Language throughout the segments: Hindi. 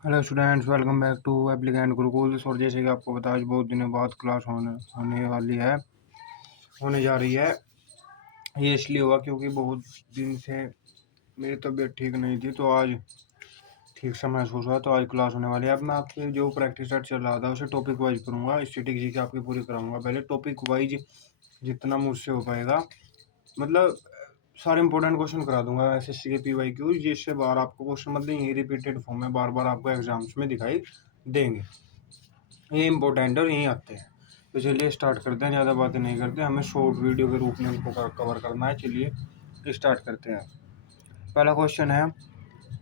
Hello students, welcome back to applicant Gurukul. और जैसे कि आपको पता है, आज बहुत दिनों बाद क्लास होने वाली है, होने जा रही है। ये इसलिए हुआ क्योंकि बहुत दिन से मेरी तबीयत ठीक नहीं थी, तो आज ठीक सा महसूस हुआ, तो आज क्लास होने वाली है। अब मैं आपके जो प्रैक्टिस सेट चल रहा था उसे टॉपिक वाइज करूँगा, स्टैटिक की आपकी पूरी कराऊंगा। पहले टॉपिक वाइज जितना मुझसे हो पाएगा, मतलब सारे इंपॉर्टेंट क्वेश्चन करा दूंगा एसएससी के पीवाईक्यू, जिससे बार आपको क्वेश्चन मतलब यही रिपीटेड फॉर्म में बार बार आपको एग्जाम्स में दिखाई देंगे। ये इंपॉर्टेंट है और यहीं आते हैं। तो चलिए स्टार्ट करते हैं, ज़्यादा बातें नहीं करते, हमें शॉर्ट वीडियो के रूप में उनको कवर करना है। चलिए स्टार्ट करते हैं। पहला क्वेश्चन है,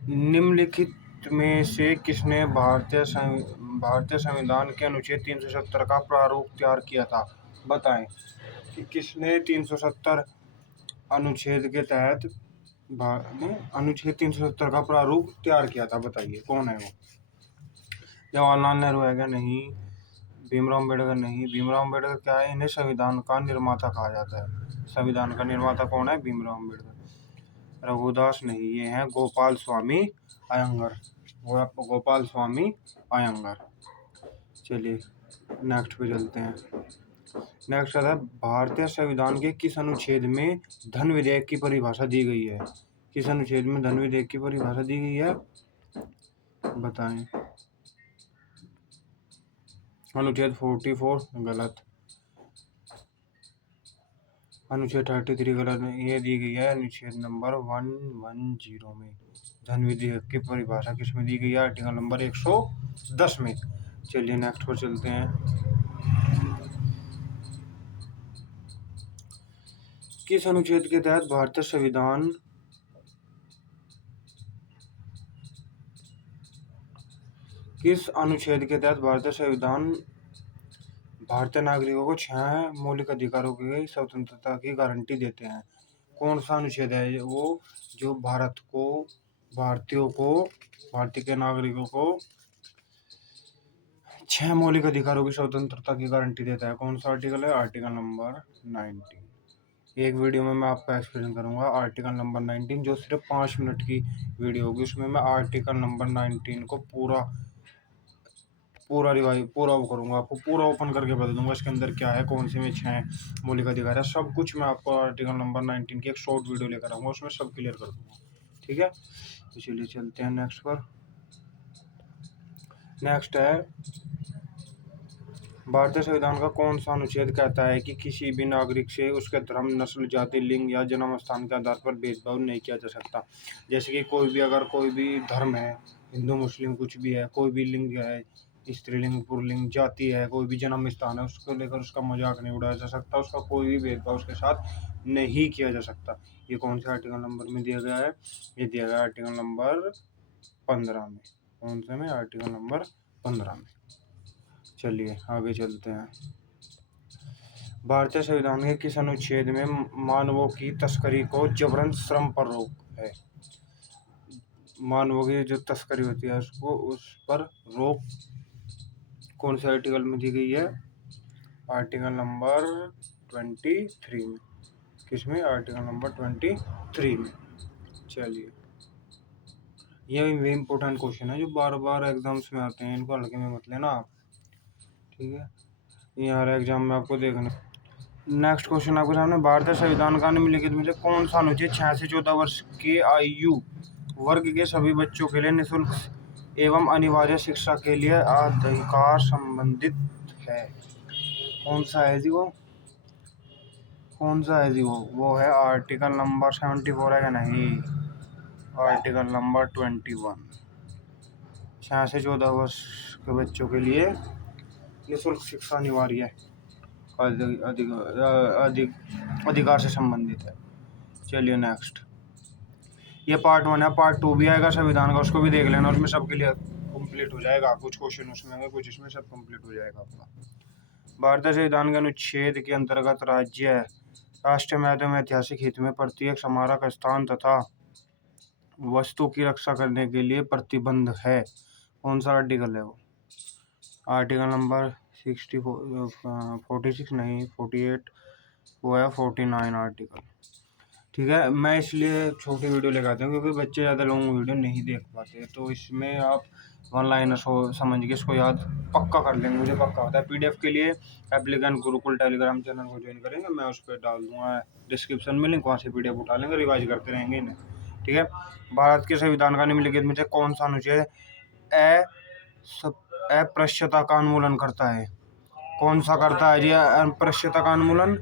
निम्नलिखित में से किसने भारतीय संविधान के अनुच्छेद 370 का प्रारूप तैयार किया था? बताएं कि किसने 370 अनुच्छेद के तहत अनुच्छेद 370 का प्रारूप तैयार किया था। बताइए कौन है वो? जवाहरलाल नेहरू है क्या? नहीं। भीमराव अम्बेडकर? नहीं। भीमराव अम्बेडकर क्या है? इन्हें संविधान का निर्माता कहा जाता है। संविधान का निर्माता कौन है? भीमराव अम्बेडकर। रघुदास? नहीं। ये है गोपाल स्वामी अयंगर। गोपाल स्वामी अयंगर। चलिए नेक्स्ट पे चलते हैं। नेक्स्ट आता है, भारतीय संविधान के किस अनुच्छेद में धन विधेयक की परिभाषा दी गई है? किस अनुच्छेद में धन विधेयक की परिभाषा दी गई है? बताएं। अनुच्छेद 44 गलत। अनुच्छेद 33 गलत। ये दी गई है अनुच्छेद नंबर 110 में। धन विधेयक की परिभाषा किस में दी गई है? आर्टिकल नंबर 110 में। चलिए नेक्स्ट पर चलते हैं। किस अनुच्छेद के तहत भारतीय संविधान भारतीय नागरिकों को 6 मौलिक अधिकारों की स्वतंत्रता की गारंटी देते हैं? कौन सा अनुच्छेद है वो, जो भारतीय के नागरिकों को 6 मौलिक अधिकारों की स्वतंत्रता की गारंटी देता है? कौन सा आर्टिकल है? Article number 19। एक वीडियो में मैं आपका एक्सप्लेन करूंगा आर्टिकल नंबर 19, जो सिर्फ 5 मिनट की वीडियो होगी। उसमें मैं आर्टिकल नंबर 19 को पूरा वो करूंगा, आपको पूरा ओपन करके बता दूंगा इसके अंदर क्या है, कौन से में 6 मौलिक अधिकार है, सब कुछ मैं आपको आर्टिकल नंबर 19 की एक शॉर्ट वीडियो लेकर आऊंगा, उसमें सब क्लियर कर दूंगा। ठीक है, तो चलिए चलते हैं नेक्स्ट पर। नेक्स्ट है, भारतीय संविधान का कौन सा अनुच्छेद कहता है कि किसी भी नागरिक से उसके धर्म, नस्ल, जाति, लिंग या जन्म स्थान के आधार पर भेदभाव नहीं किया जा सकता? जैसे कि अगर कोई भी धर्म है, हिंदू मुस्लिम कुछ भी है, कोई भी लिंग है, स्त्रीलिंग पुल्लिंग, जाति है, कोई भी जन्म स्थान है, उसको लेकर उसका मजाक नहीं उड़ाया जा सकता, उसका कोई भी भेदभाव उसके साथ नहीं किया जा सकता। ये कौन से आर्टिकल नंबर में दिया गया है? ये दिया गया आर्टिकल नंबर 15 में। कौन से में? आर्टिकल नंबर 15 में। चलिए आगे चलते हैं। भारतीय संविधान के किस अनुच्छेद में मानवों की तस्करी को जबरन श्रम पर रोक है? मानवों की जो तस्करी होती है उसको, उस पर रोक कौन से आर्टिकल में दी गई है? आर्टिकल नंबर 23 में। किसमें? आर्टिकल नंबर 23 में। चलिए, ये इम्पोर्टेंट क्वेश्चन है जो बार बार एग्जाम्स में आते हैं, इनको हल्के में मत लेना आप। ठीक है, ये हर एग्जाम में आपको देखना। नेक्स्ट क्वेश्चन आपके सामने, भारतीय संविधान का निम्नलिखित में से कौन सा अनुच्छेद 6 से 14 वर्ष के आयु वर्ग के सभी बच्चों के लिए निःशुल्क एवं अनिवार्य शिक्षा के लिए अधिकार संबंधित है? कौन सा है जी वो? कौन सा है जी वो है आर्टिकल नंबर 74 है क्या? नहीं, आर्टिकल नंबर 21। 6 से 14 वर्ष के बच्चों के लिए निःशुल्क शिक्षा अनिवार्य है, अधिकार से संबंधित है। चलिए नेक्स्ट, ये पार्ट 1 है, पार्ट 2 भी आएगा संविधान का, उसको भी देख लेना, उसमें सब क्लियर कंप्लीट हो जाएगा। कुछ क्वेश्चन उसमें है, कुछ इसमें, सब कंप्लीट हो जाएगा आपका। भारतीय संविधान के अनुच्छेद के अंतर्गत राज्य राष्ट्रीय महत्व में ऐतिहासिक हित में प्रत्येक स्मारक स्थान तथा वस्तु की रक्षा करने के लिए प्रतिबंध है? कौन सा आर्टिकल है वो? आर्टिकल नंबर 46 नहीं, 48, वो है 49 आर्टिकल। ठीक है, मैं इसलिए छोटी वीडियो लेकर आता हूँ क्योंकि बच्चे ज़्यादा लॉन्ग वीडियो नहीं देख पाते, तो इसमें आप वन लाइनर हो समझ के इसको याद पक्का कर लेंगे, मुझे पक्का होता है। पीडीएफ के लिए एप्लीकेंट गुरुकुल टेलीग्राम चैनल को ज्वाइन करेंगे, मैं उस पर डाल दूंगा डिस्क्रिप्शन में लिंक, वहाँ से पीडीएफ उठा लेंगे, रिवाइज करते रहेंगे इन्हें। ठीक है, भारत के संविधान का निम्नलिखित में से कौन सा अनुच्छेद अस्पृश्यता का उन्मूलन करता है? कौन सा करता है जी अस्पृश्यता का उन्मूलन?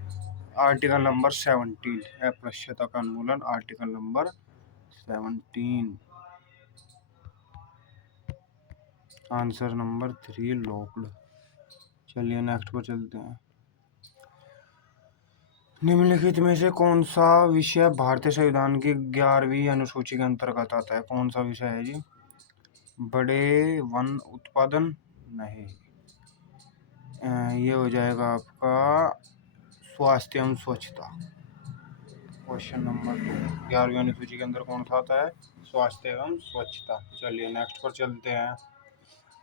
आर्टिकल नंबर 17, अस्पृश्यता का उन्मूलन article number 17। Answer number 3 locked. चलिए नेक्स्ट पर चलते हैं। निम्नलिखित में से कौन सा विषय भारतीय संविधान की 11वीं अनुसूची के अंतर्गत आता है? कौन सा विषय है जी? बड़े वन उत्पादन नहीं, ये हो जाएगा आपका स्वास्थ्य एवं स्वच्छता। क्वेश्चन नंबर 2, 11वीं अनुसूची के अंदर कौन सा आता है? स्वास्थ्य एवं स्वच्छता। चलिए नेक्स्ट पर चलते हैं।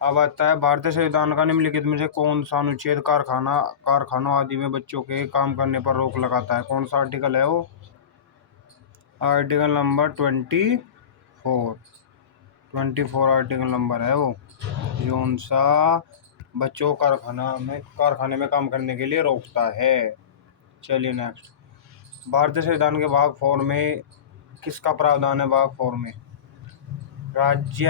अब आता है भारतीय संविधान का निम्नलिखित में से कौन सा अनुच्छेद कारखानों आदि में बच्चों के काम करने पर रोक लगाता है? कौन सा आर्टिकल है वो? आर्टिकल नंबर 24 आर्टिकल नंबर है वो, कौन सा बच्चों कारखाने में काम करने के लिए रोकता है। चलिए नेक्स्ट, भारतीय संविधान के भाग 4 में किसका प्रावधान है? भाग 4 में राज्य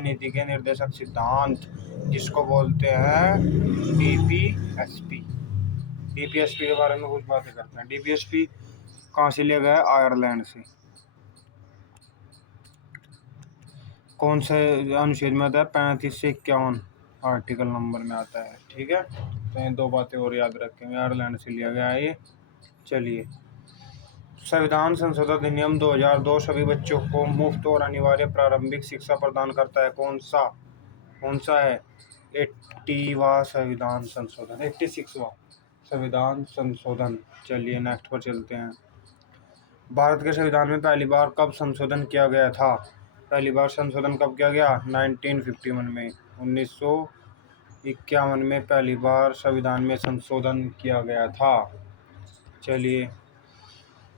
नीति के निर्देशक सिद्धांत, जिसको बोलते हैं डीपीएसपी। डीपीएसपी के बारे में कुछ बातें करते हैं। डीपीएसपी कहाँ से लिया गया है? आयरलैंड से। कौन से अनुच्छेद में आता है? 35 से 51 आर्टिकल नंबर में आता है। ठीक है, तो ये दो बातें और याद रखेंगे, आयरलैंड से लिया गया है ये। चलिए, संविधान संशोधन अधिनियम 2002 सभी बच्चों को मुफ्त और अनिवार्य प्रारंभिक शिक्षा प्रदान करता है। कौन सा है? 80वां संविधान संशोधन, 86वां संविधान संशोधन। चलिए नेक्स्ट पर चलते हैं। भारत के संविधान में पहली बार कब संशोधन किया गया था? पहली बार संशोधन कब किया गया? 1951 में, 1951 में पहली बार संविधान में संशोधन किया गया था। चलिए,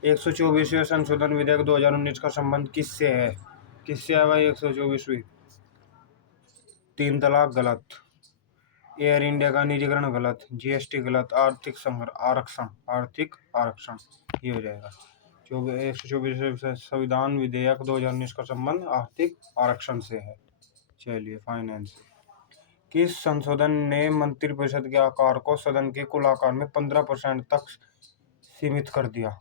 124वें संशोधन विधेयक 2019 का संबंध किससे है? किससे है भाई 124वीं? 3 तलाक गलत, एयर इंडिया का निजीकरण गलत, जीएसटी गलत, आर्थिक आरक्षण ये हो जाएगा। 124वें संविधान विधेयक 2019 का संबंध आर्थिक आरक्षण से है। चलिए फाइनेंस, किस संशोधन ने मंत्रिपरिषद के आकार को सदन के कुल आकार में 15% तक सीमित कर दिया?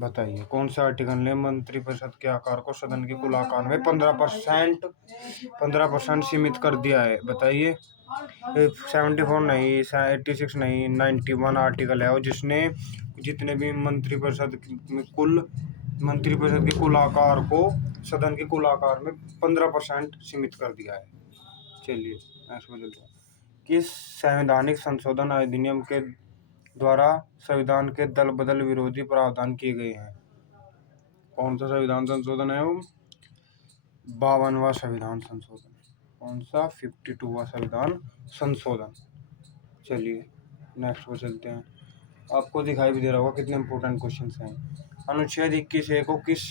बताइए, कौन सा आर्टिकल ने मंत्रिपरिषद के आकार को सदन के कुल आकार में 15% सीमित कर दिया है? बताइए। 74 नहीं, 86 नहीं, 91 आर्टिकल है और जिसने जितने भी मंत्रिपरिषद के कुल आकार को सदन के कुल आकार में 15% सीमित कर दिया है। चलिए नेक्स्ट में चलते हैं। किस संवैधानिक संशोधन अधिनियम के द्वारा संविधान के दल बदल विरोधी प्रावधान किए गए हैं? कौन सा संविधान संशोधन है वो? 52वां संविधान संशोधन। कौन सा? 52वां संविधान संशोधन। चलिए नेक्स्ट पर चलते हैं। आपको दिखाई भी दे रहा होगा कितने इंपॉर्टेंट क्वेश्चन हैं। अनुच्छेद 21A को किस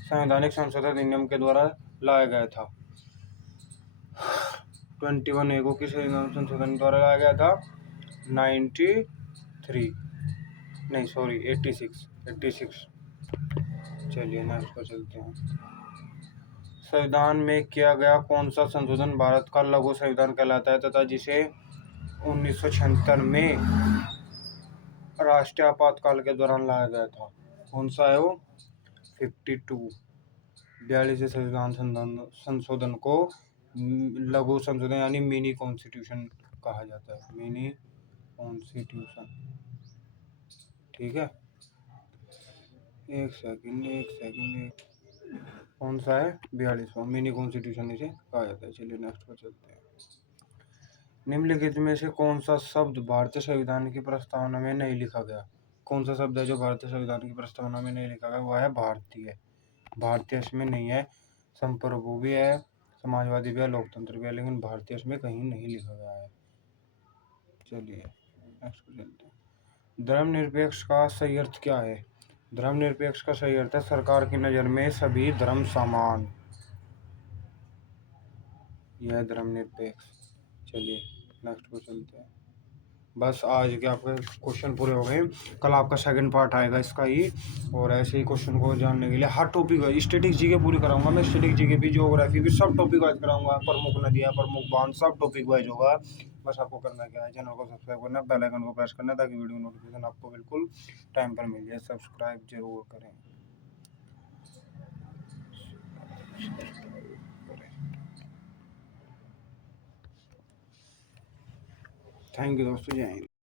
संवैधानिक संशोधन अधिनियम के द्वारा लाया गया था? 21A को किस संशोधन द्वारा लाया गया था? 86। चलिए नेक्स्ट पर चलते हैं। संविधान में किया गया कौन सा संशोधन भारत का लघु संविधान कहलाता है तथा जिसे 1976 में राष्ट्रीय आपातकाल के दौरान लाया गया था? कौन सा है वो? 42 संविधान संशोधन को लघु संशोधन यानी मिनी कॉन्स्टिट्यूशन कहा जाता है। Mini constitution. ठीक है, एक सेकंड। कौन सा है? 42वां मिनी कॉन्स्टिट्यूशन इसे कहा जाता है। चलिए नेक्स्ट पर चलते हैं। निम्नलिखित में से कौन सा शब्द भारतीय संविधान की प्रस्तावना में नहीं लिखा गया? कौन सा शब्द है जो भारतीय संविधान की प्रस्तावना में नहीं लिखा गया? वह है भारतीय। भारतीय इसमें नहीं है, संप्रभु भी है, समाजवादी भी है, लोकतंत्र भी है, लेकिन भारतीय इसमें कहीं नहीं लिखा गया है। चलिए नेक्स्ट पर चलते हैं। धर्मनिरपेक्ष का सही अर्थ क्या है? धर्मनिरपेक्ष का सही अर्थ है सरकार की नज़र में सभी धर्म समान। यह है धर्मनिरपेक्ष। चलिए नेक्स्ट को चलते हैं। बस आज के आपके क्वेश्चन पूरे हो गए। कल आपका सेकंड पार्ट आएगा इसका ही, और ऐसे ही क्वेश्चन को जानने के लिए हर टॉपिक स्टैटिक जीके पूरी कराऊंगा मैं। स्टैटिक जीके भी, ज्योग्राफी भी, सब टॉपिक वाइज कराऊंगा। प्रमुख नदियाँ, प्रमुख बांध, सब टॉपिक वाइज होगा। बस आपको करना क्या है, चैनल को सब्सक्राइब करना, बेल आइकन को प्रेस करना, ताकि वीडियो नोटिफिकेशन आपको बिल्कुल टाइम पर मिल जाए। सब्सक्राइब जरूर करें। थैंक यू दोस्तों, जय हिंद।